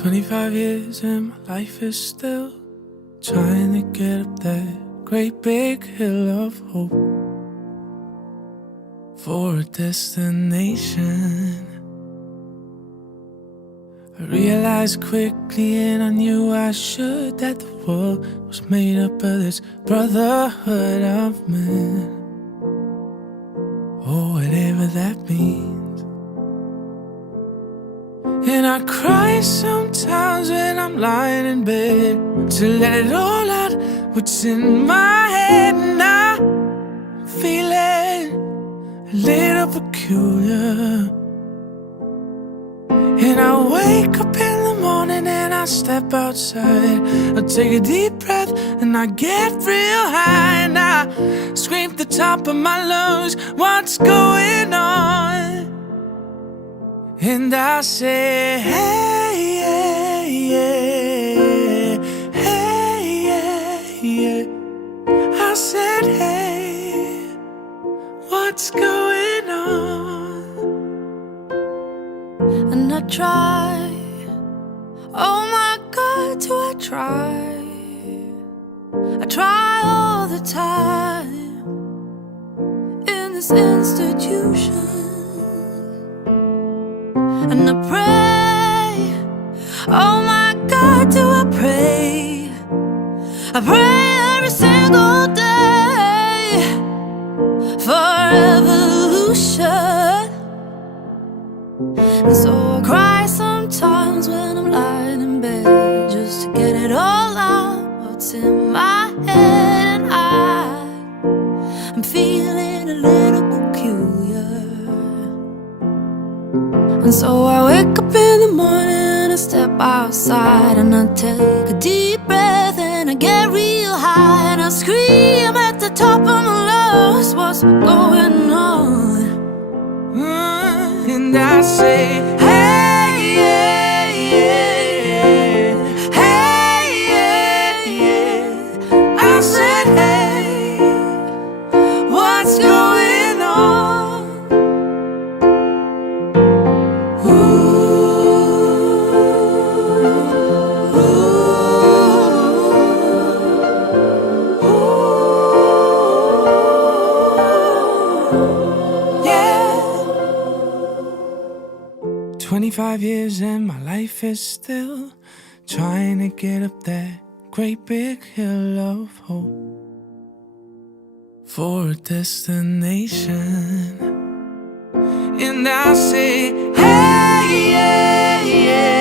25 years and my life is still trying to get up that great big hill of hope for a destination. I realized quickly and I knew I should that the world was made up of this brotherhood of men, or whatever that means. And I cry sometimes when I'm lying in bed to let it all out what's in my head. And I'm feeling a little peculiar. And I wake up in the morning and I step outside. I take a deep breath and I get real high. And I scream at the top of my lungs, what's going on? And I say, hey, yeah, yeah, hey, yeah, yeah. I said, hey, what's going on? And I try, oh my God, do I try? I try all the time in this institution. And I pray, oh my God, do I pray? I pray every single day for evolution. And so I cry sometimes when I'm lying in bed, just to get it all out, what's in my head. And I'm feeling a little peculiar. And so I wake up in the morning, I step outside, and I take a deep breath, and I get real high, and I scream at the top of my lungs, what's going on? And I say, hey, yeah, yeah, hey, yeah, yeah. I said, hey, what's going on? Yeah. 25 years and my life is still trying to get up that great big hill of hope for a destination. And I say, hey, yeah, yeah.